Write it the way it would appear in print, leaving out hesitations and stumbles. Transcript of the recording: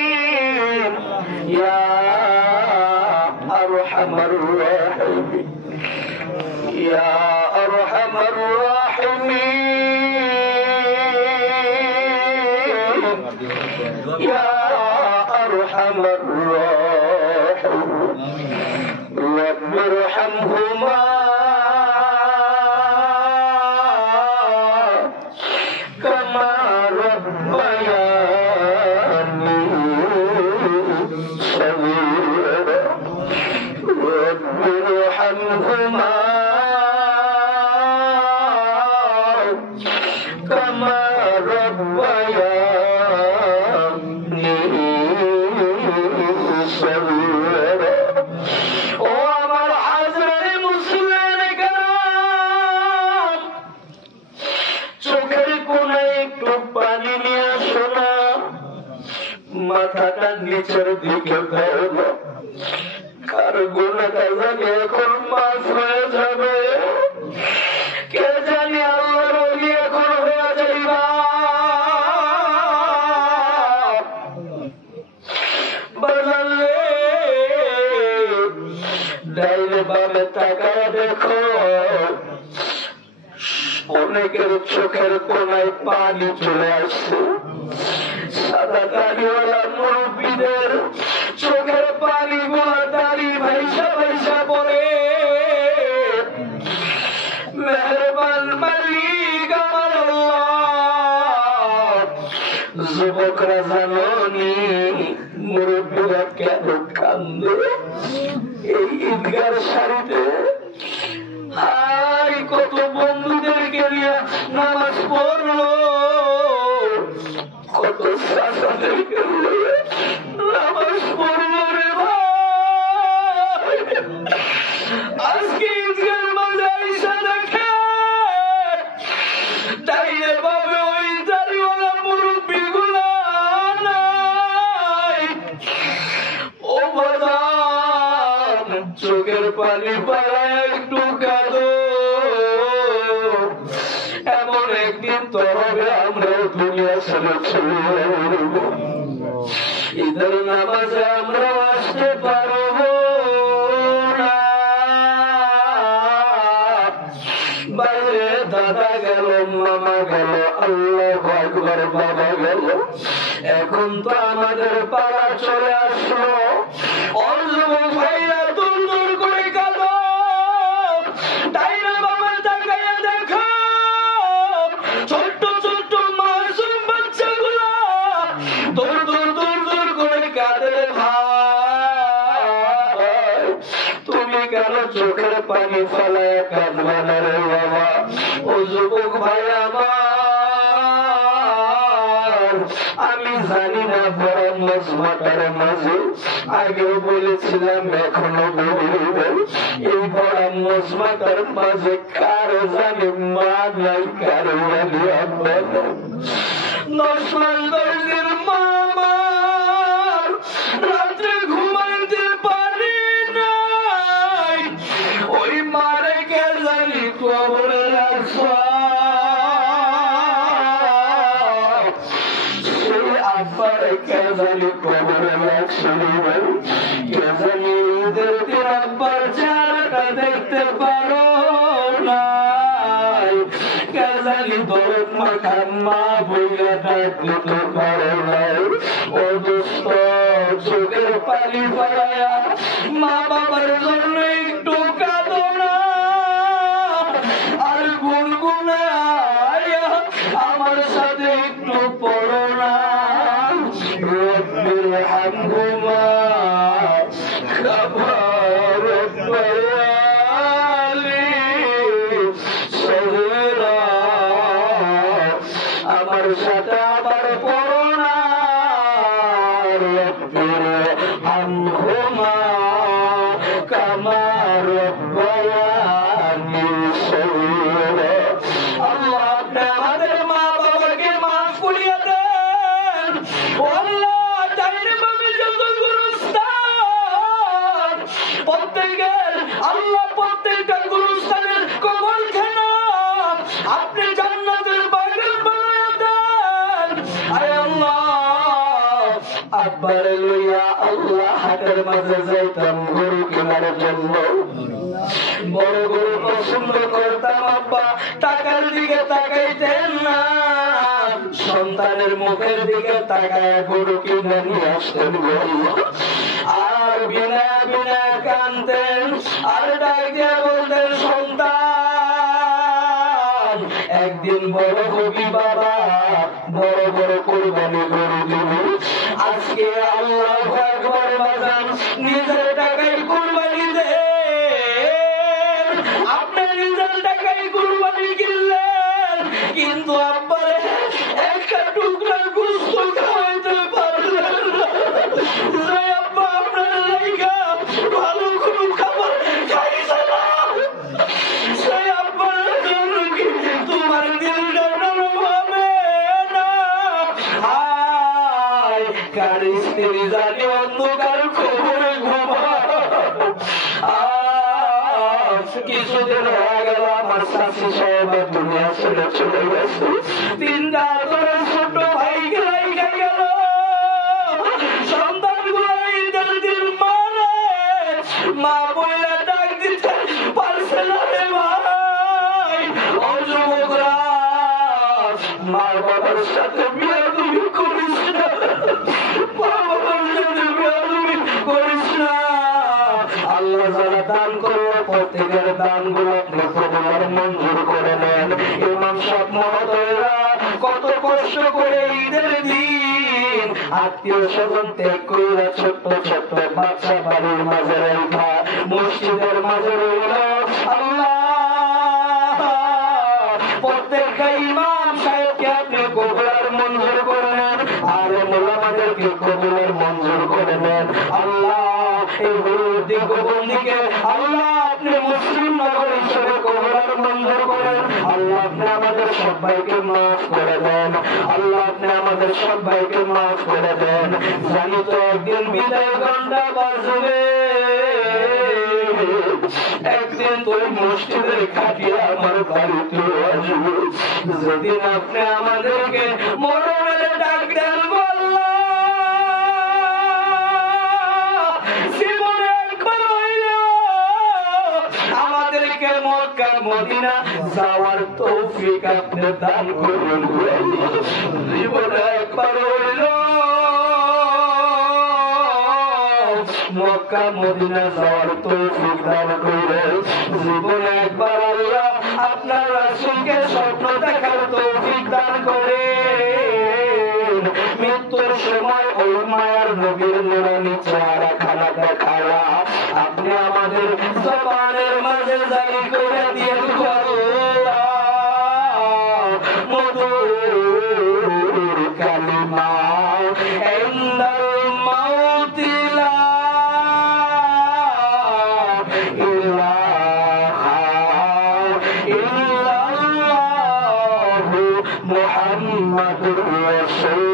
الراحمين يا أرحم الراحمين يا أرحم الراحمين يا أرحم الراحمين رب ارحمهما كما ربياني صغيرا رب ارحمهما كما ربياني صغيرا وامر حضرت مسلمان کرام চোখের কোনায় একটু পানি নিয়ে আসো না, মাথাটা নিচের দিকে দাও না, কার গুনাহটা জানি এখন মাফ হয়ে যাবে, কে জানি আল্লাহর ওলি এখন হয়ে যাইবা। বাজালে ডাইনে বামে তাকায় দেখো, অনেকের চোখের কোনায় পানি চলে আসছে। সাদা দাড়িওয়ালা মুরব্বীদের চোখের পানি গুলা দাড়ি ভাইসা ভাইসা পড়ে। মেহরবান মালিক আমার আল্লাহ, যুবকরা জানি মুরব্বীরা কেন কান্দে এই ঈদগার সারিতে? হাই কত বন্ধুদেরকে নিয়ে নামাজ পড়লো, কত চাচাদেরকে নিয়ে নামাজ পড়লো রে ভাই। আজকে ঈদগার মাঝে আইসা দেখে ডাইনে বামে ওই দাড়িওয়ালা মুরব্বি গুলা নাই। ও বাজান চোখের পানি পাড়ায় একটু কাঁদো, এমন একদিন তো হবে আমরাও দুনিয়া ছেড়ে চলে যাব। ঈদের নামাজে আমরা আসতে পারবো না। বাইরে দাদা গেল, মামা গেল, আল্লাহু আকবার বাবা গেল, এখন তো আমাদের পাড়া চলে আসলো। অযুব ভাইরা দূর দূর করে কাঁদো, ডাইনে বামে তাকায়া দেখো ছোট্ট ছোট্ট মাসুম বাচ্চাগুলা দূর দূর দূর দূর করে কাঁদে। ভাই তুমি কেন চোখের পানি ফেলায় কাঁদবা না রে বাবা? ও যুবক ভাই আমার, আমি জানি না বরং মজমাটার মাঝে আগেও বলেছিলাম এখনো বলব, এই বড় মজমাটার মাঝে কার জানি মা নাই, কার জানি আব্বা নাই। 9 মাস 10 দিন মা আমার রাত্রে ঘুমাইতে পারি নাই, ওই মারে কে জানি কবরে রাখা, আব্বারে কে জানি কবরে রাখছে, কে জানি ঈদের দিন আব্বার চেহারাটা দেখতে পারো নাই, কে জানি দরদ মাখা মা বইলাটা দিতে পারো নাই। ও দোস্ত চোখের পানি পড়ায়া মা বাবার জন্য একটু কাঁদো না, আর গুনগুনায়া আমার সাথে একটু পড়ো না। রব্বির হামহুমা কামা রব্বায়ানি সগীরা, আমার সাথে আবার পড়ো না। রব্বির হামহুমা কামা রব্বায়ানি সগীরা। আল্লাহ আপনি আমাদের মা বাবাকে মাফ করিয়া দেন। আল্লাহ ডাইনে বামে যত গুরুস্থান প্রত্যেকের, আল্লাহ প্রত্যেকটা গুরুস্থানের কবরখানা আপনি জান্নাতের বাগান বানায়া দেন। আব্বারে লইয়া আল্লাহ হাটের মাঝে যাইতাম গরু কেনার জন্য। বড় গরু পছন্দ করতাম আব্বা, টাকার দিকে তাকাইতেন না, সন্তানের মুখের দিকে তাকায় গরু কিনে নিয়ে আসতেন আর বিনা বিনা কানতেন আর ডাক দিয়া বলতেন সন্তান একদিন বড় হবি বাবা, বড় বড় কোরবানি গরু দিব। আজকে আল্লাহু আকবার বাজান, নিজের টাকায় কোরবানি দেন, আপনার নিজের টাকায় কোরবানি কিনলেন, কিন্তু আব্বারে একটা টুকরা গোশত খাওয়াইতে পারলেন না। আব্বা আপনার লাইগা ভালো কোনো খাবার খাইছে না, সেই আব্বার জন্য কি তোমার দিলটা নরম হবে না? হায় কার স্ত্রী জানি অন্ধকার খবরে ঘুমা। কিছুদিন হয়ে গেল আমার শাশি সাহেব দুনিয়া ছেড়ে চলে গেছে, তিনটা করে ছোট ভাই গেলাই গেল, সন্তান গুলো ঈদের দিন মানে মা বইলা ডাক দিতে পারছে না রে ভাই। ও যুবকরা, মা বাবার সাথে বিয়ে তুমি করিস না, মা বাবার সাথে বিয়ে তুমি করিস না। আল্লাহ যারা দান করলো প্রত্যেকের দান গুলো আপনি কবুল মঞ্জুর করে নেন। ইমাম সাহেব মহোদয়রা কত কষ্ট করে ঈদের দিন আত্মীয় স্বজন ত্যাগ করে ছোট্ট ছোট্ট বাচ্চা বাড়ির মাঝে রেখা মসজিদের মাঝে রইল। আল্লাহ প্রত্যেকটা ইমাম সাহেবকে আপনি কবুল মঞ্জুর করে নেন আর মোলামাদেরকে কবুল মঞ্জুর করে নেন। আল্লাহ এই দিকে আল্লাহ আপনি মুসলিম নগর হিসেবে কবুল মঞ্জুর করেন। আল্লাহ আপনি আমাদের সবাইকে মাফ করে দেন, আল্লাহ আপনি আমাদের সবাইকে মাফ করে দেন। জানি তো একদিন বিদায় ঘন্টা বাজবে, একদিন তোর মসজিদের খাটিয়ে আমার বাড়িতে আসবে, যেদিন আপনি আমাদেরকে মরণের ডাক দেন বললাম আমাদেরকে মক্কা মদিনা যাওয়ার তৌফিক আপনি দান করুন। জীবনে একবার হইল মক্কা মদিনা যাওয়ার তৌফিক দান করুন। জীবনে একবার আল্লাহ আপনার রাসূলকে স্বপ্ন দেখার তৌফিক দান করেন। মৃত্যুর সময় ওই মায়ার নবীর নুরানি চেহারা খানা দেখায়া আপনি আমাদের জবানের মাঝে জারি করে দিয়ে মধুর কালিমা ইনদাল মাউতি লা ইলাহা ইল্লাল্লাহু মুহাম্মাদুর রাসূল।